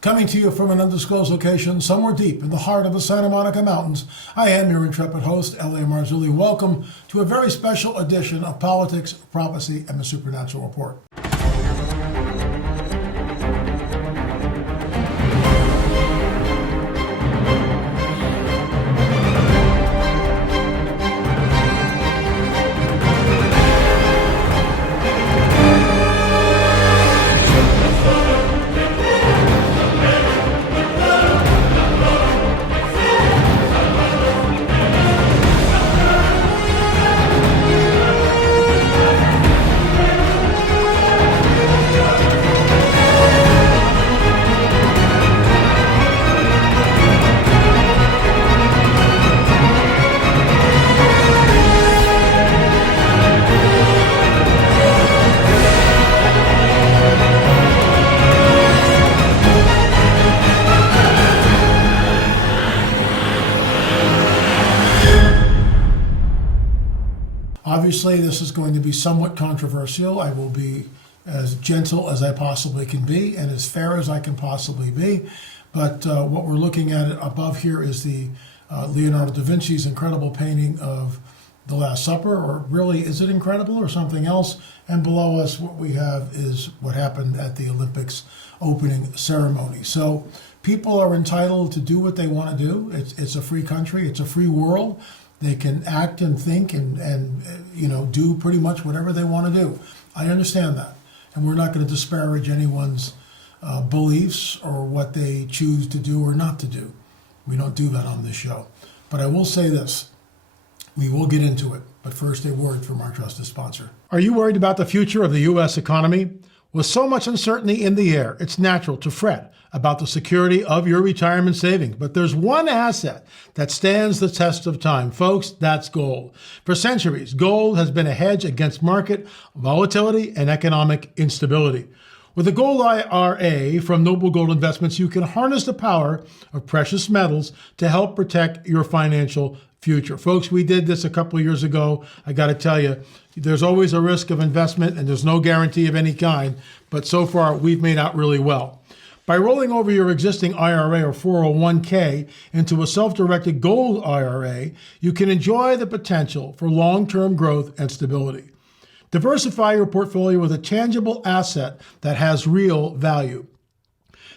Coming to you from an undisclosed location somewhere deep in the heart of the Santa Monica Mountains, I am your intrepid host, L.A. Marzulli. Welcome to a very special edition of Politics, Prophecy, and the Supernatural Report. Obviously, this is going to be somewhat controversial. I will be as gentle as I possibly can be and as fair as I can possibly be. But what we're looking at above here is the Leonardo da Vinci's incredible painting of the Last Supper, or really, is it incredible or something else? And below us, what we have is what happened at the Olympics opening ceremony. So people are entitled to do what they want to do. It's a free country. It's a free world. They can act and think and do pretty much whatever they want to do. I understand that. And we're not going to disparage anyone's beliefs or what they choose to do or not to do. We don't do that on this show. But I will say this. We will get into it. But first, a word from our trusted sponsor. Are you worried about the future of the U.S. economy? With so much uncertainty in the air, it's natural to fret about the security of your retirement savings. But there's one asset that stands the test of time. Folks, that's gold. For centuries, gold has been a hedge against market volatility and economic instability. With a gold IRA from Noble Gold Investments, you can harness the power of precious metals to help protect your financial future. Folks, we did this a couple of years ago. I got to tell you, there's always a risk of investment and there's no guarantee of any kind, but so far we've made out really well. By rolling over your existing IRA or 401k into a self-directed gold IRA, you can enjoy the potential for long-term growth and stability. Diversify your portfolio with a tangible asset that has real value.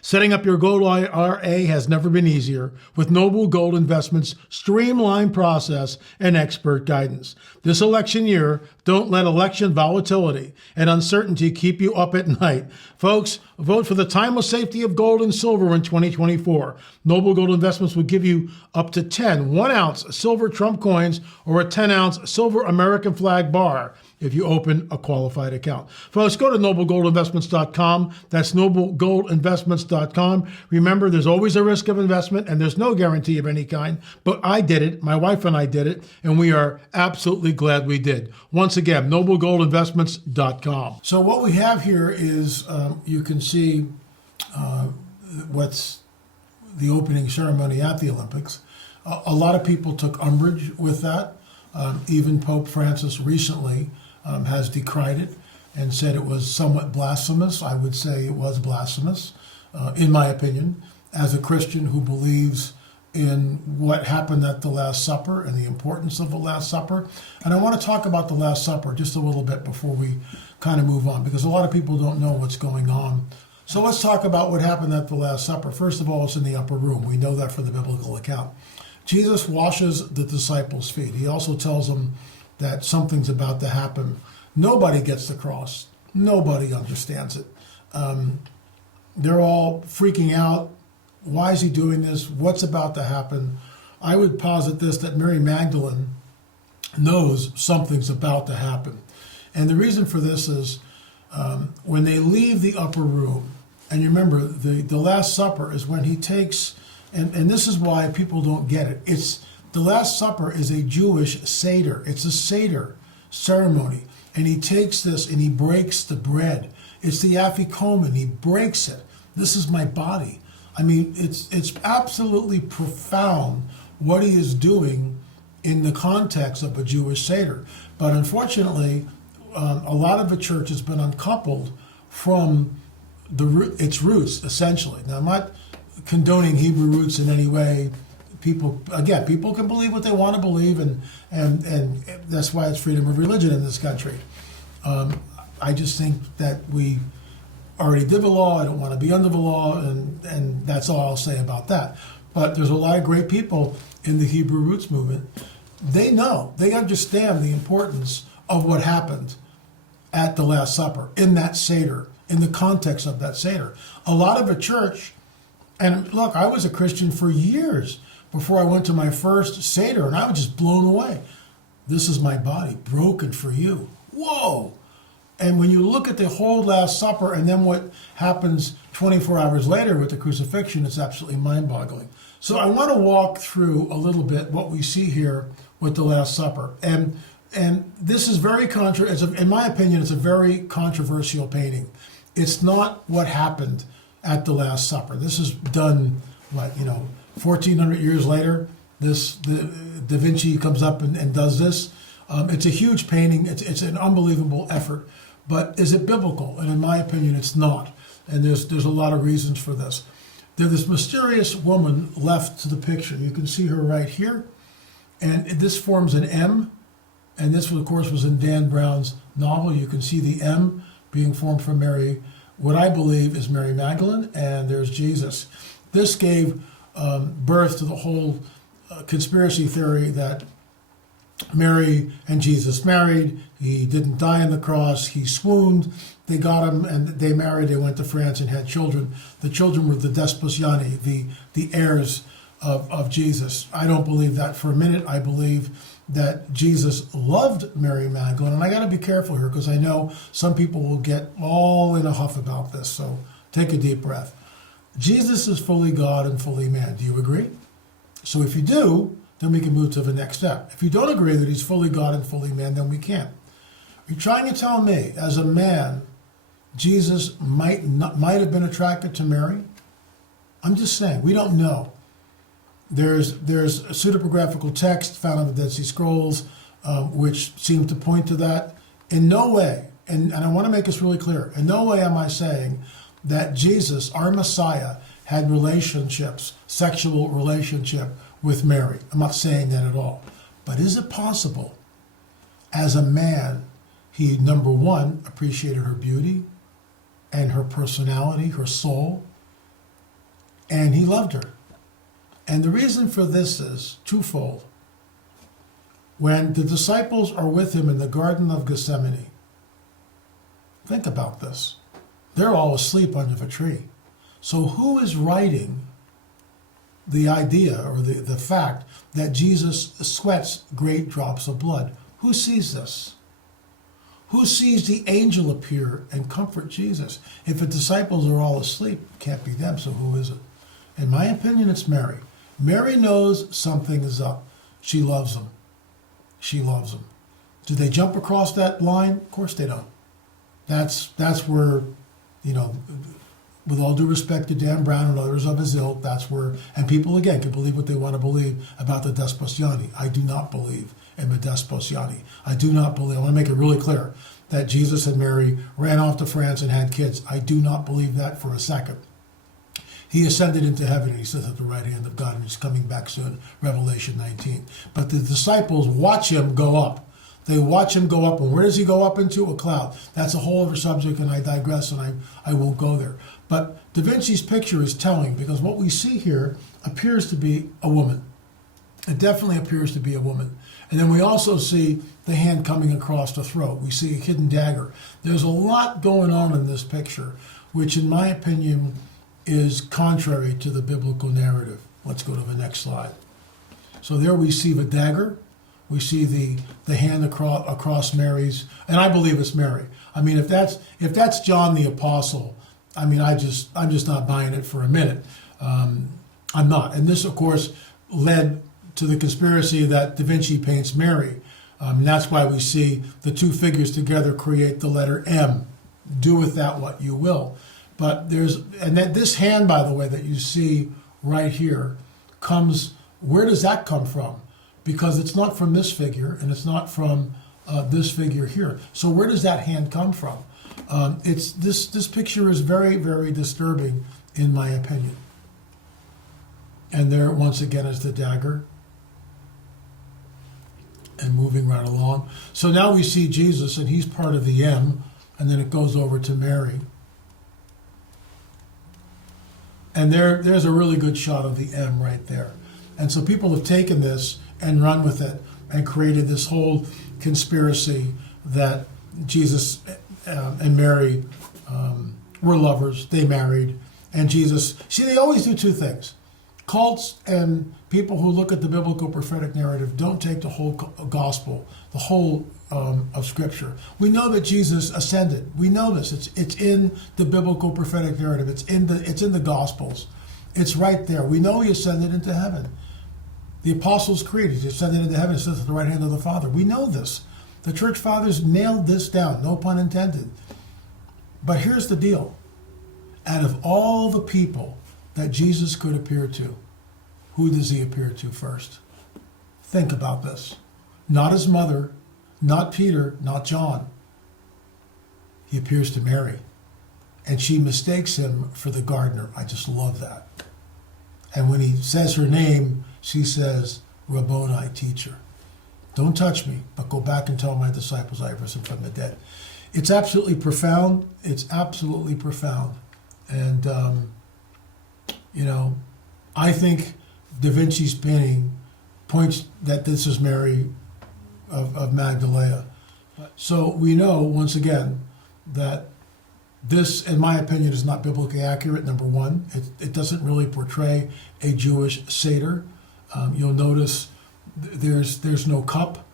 Setting up your gold IRA has never been easier with Noble Gold Investments' streamlined process and expert guidance. This election year, don't let election volatility and uncertainty keep you up at night. Folks, vote for the timeless safety of gold and silver in 2024. Noble Gold Investments will give you up to 10 1-ounce silver Trump coins or a 10-ounce silver American flag bar if you open a qualified account. Folks, go to noblegoldinvestments.com. That's noblegoldinvestments.com. Remember, there's always a risk of investment and there's no guarantee of any kind, but I did it, my wife and I did it, and we are absolutely glad we did. Once again, noblegoldinvestments.com. So what we have here is, you can see what's the opening ceremony at the Olympics. A lot of people took umbrage with that. Even Pope Francis recently has decried it and said it was somewhat blasphemous. I would say it was blasphemous, in my opinion, as a Christian who believes in what happened at the Last Supper and the importance of the Last Supper. And I want to talk about the Last Supper just a little bit before we kind of move on, because a lot of people don't know what's going on. So let's talk about what happened at the Last Supper. First of all, it's in the upper room. We know that from the biblical account. Jesus washes the disciples' feet. He also tells them that something's about to happen. Nobody gets the cross. Nobody understands it. They're all freaking out. Why is he doing this? What's about to happen? I would posit this, that Mary Magdalene knows something's about to happen. And the reason for this is when they leave the upper room, and you remember the Last Supper is when he takes, and this is why people don't get it. The Last Supper is a Jewish Seder. It's a Seder ceremony. And he takes this and he breaks the bread. It's the Afikomen. He breaks it. This is my body. I mean, it's absolutely profound what he is doing in the context of a Jewish Seder. But unfortunately, a lot of the church has been uncoupled from its roots, essentially. Now, I'm not condoning Hebrew roots in any way. People can believe what they want to believe, and that's why it's freedom of religion in this country. I just think that we already did the law. I don't want to be under the law, and that's all I'll say about that. But there's a lot of great people in the Hebrew roots movement. They understand the importance of what happened at the Last Supper, in that Seder, in the context of that Seder. A lot of the church, and look, I was a Christian for years before I went to my first Seder, and I was just blown away. This is my body, broken for you. Whoa! And when you look at the whole Last Supper and then what happens 24 hours later with the crucifixion, it's absolutely mind-boggling. So I want to walk through a little bit what we see here with the Last Supper. And this is very in my opinion, it's a very controversial painting. It's not what happened at the Last Supper. This is done, 1,400 years later. Da Vinci comes up and does this. It's a huge painting. It's an unbelievable effort. But is it biblical? And in my opinion, it's not. And there's a lot of reasons for this. There's this mysterious woman left to the picture. You can see her right here. And this forms an M. And this, of course, was in Dan Brown's novel. You can see the M being formed from Mary, what I believe is Mary Magdalene, and there's Jesus. This gave birth to the whole conspiracy theory that Mary and Jesus married. He didn't die on the cross. He swooned. They got him, and they married. They went to France and had children. The children were the Desposiani, the heirs of Jesus. I don't believe that for a minute. I believe that Jesus loved Mary Magdalene. And I got to be careful here because I know some people will get all in a huff about this. So take a deep breath. Jesus is fully God and fully man. Do you agree? So if you do, then we can move to the next step. If you don't agree that he's fully God and fully man, then we can't. You're trying to tell me, as a man, Jesus might have been attracted to Mary? I'm just saying, we don't know. There's a pseudepigraphical text found in the Dead Sea Scrolls, which seem to point to that. In no way, and I want to make this really clear, in no way am I saying that Jesus, our Messiah, had sexual relationship with Mary. I'm not saying that at all. But is it possible, as a man, he, number one, appreciated her beauty and her personality, her soul, and he loved her? And the reason for this is twofold. When the disciples are with him in the Garden of Gethsemane, think about this. They're all asleep under the tree. So who is writing the idea or the fact that Jesus sweats great drops of blood? Who sees this? Who sees the angel appear and comfort Jesus? If the disciples are all asleep, it can't be them, so who is it? In my opinion, it's Mary. Mary knows something is up. She loves him. She loves him. Do they jump across that line? Of course they don't. That's where, with all due respect to Dan Brown and others of his ilk, that's where, and people again can believe what they want to believe about the Desposiani. I do not believe in the Desposiani. I do not believe, I want to make it really clear, that Jesus and Mary ran off to France and had kids. I do not believe that for a second. He ascended into heaven and he sits at the right hand of God and he's coming back soon, Revelation 19. But the disciples watch him go up. They watch him go up, and where does he go up into? A cloud. That's a whole other subject, and I digress, and I won't go there. But Da Vinci's picture is telling, because what we see here appears to be a woman. It definitely appears to be a woman. And then we also see the hand coming across the throat. We see a hidden dagger. There's a lot going on in this picture, which in my opinion is contrary to the biblical narrative. Let's go to the next slide. So there we see the dagger. We see the hand across Mary's, and I believe it's Mary. I mean, if that's John the Apostle, I mean, I'm just not buying it for a minute. I'm not. And this, of course, led to the conspiracy that Da Vinci paints Mary. And that's why we see the two figures together create the letter M. Do with that what you will. But this hand, by the way, that you see right here comes, where does that come from? Because it's not from this figure and it's not from this figure here. So where does that hand come from? This picture is very, very disturbing in my opinion. And there once again is the dagger. And moving right along. So now we see Jesus, and he's part of the M, and then it goes over to Mary. And there's a really good shot of the M right there. And so people have taken this and run with it and created this whole conspiracy that Jesus and Mary were lovers, they married, and Jesus, see, they always do two things. Cults and people who look at the biblical prophetic narrative don't take the whole gospel, the whole of Scripture. We know that Jesus ascended. We know this. It's in the biblical prophetic narrative. It's in the Gospels. It's right there. We know he ascended into heaven. The Apostles' Creed, he ascended into heaven, sits at the right hand of the Father. We know this. The church fathers nailed this down, no pun intended. But here's the deal. Out of all the people that Jesus could appear to, who does he appear to first? Think about this. Not his mother, not Peter, not John. He appears to Mary, and she mistakes him for the gardener. I just love that. And when he says her name, she says, Rabboni, teacher. Don't touch me, but go back and tell my disciples I have risen from the dead. It's absolutely profound. It's absolutely profound. And, I think Da Vinci's painting points that this is Mary of Magdalene. So we know, once again, that this, in my opinion, is not biblically accurate, number one. It doesn't really portray a Jewish Seder. You'll notice there's no cup.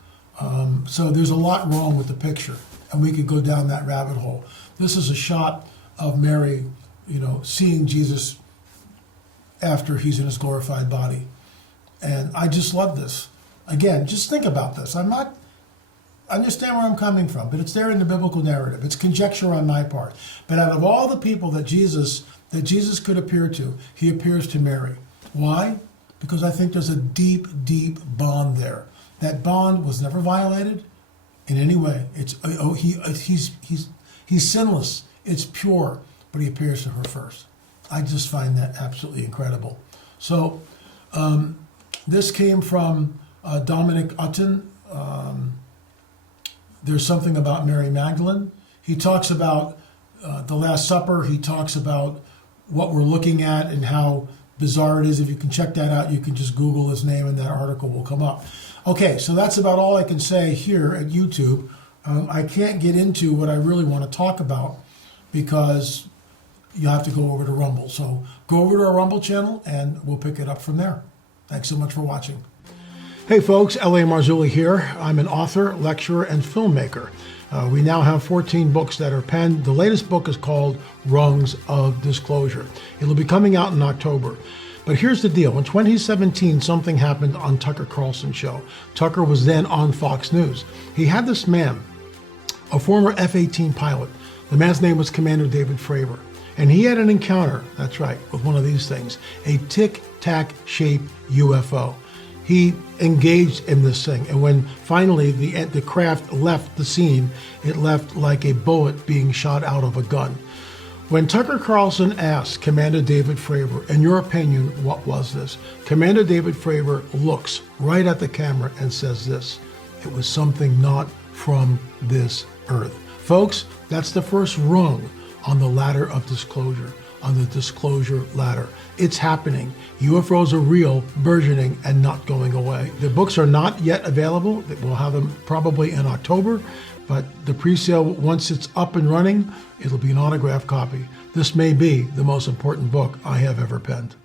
So there's a lot wrong with the picture, and we could go down that rabbit hole. This is a shot of Mary, seeing Jesus after he's in his glorified body. And I just love this. Again, just think about this. I understand where I'm coming from, but it's there in the biblical narrative. It's conjecture on my part. But out of all the people that Jesus could appear to, he appears to Mary. Why? Because I think there's a deep, deep bond there. That bond was never violated in any way. He's sinless. It's pure, but he appears to her first. I just find that absolutely incredible. So this came from Dominic Utton. There's something about Mary Magdalene. He talks about the Last Supper. He talks about what we're looking at and how bizarre it is. If you can check that out, you can just Google his name and that article will come up. Okay, so that's about all I can say here at YouTube. I can't get into what I really want to talk about because you have to go over to Rumble. So go over to our Rumble channel and we'll pick it up from there. Thanks so much for watching. Hey folks, L.A. Marzulli here. I'm an author, lecturer, and filmmaker. We now have 14 books that are penned. The latest book is called Rungs of Disclosure. It'll be coming out in October. But here's the deal. In 2017, something happened on Tucker Carlson's show. Tucker was then on Fox News. He had this man, a former F-18 pilot. The man's name was Commander David Fravor. And he had an encounter, that's right, with one of these things, a tic-tac shaped UFO. He engaged in this thing, and when finally the craft left the scene, it left like a bullet being shot out of a gun. When Tucker Carlson asked Commander David Fravor, in your opinion, what was this? Commander David Fravor looks right at the camera and says this: it was something not from this earth. Folks, that's the first rung on the ladder of disclosure, on the disclosure ladder. It's happening. UFOs are real, burgeoning, and not going away. The books are not yet available. We'll have them probably in October, but the pre-sale, once it's up and running, it'll be an autographed copy. This may be the most important book I have ever penned.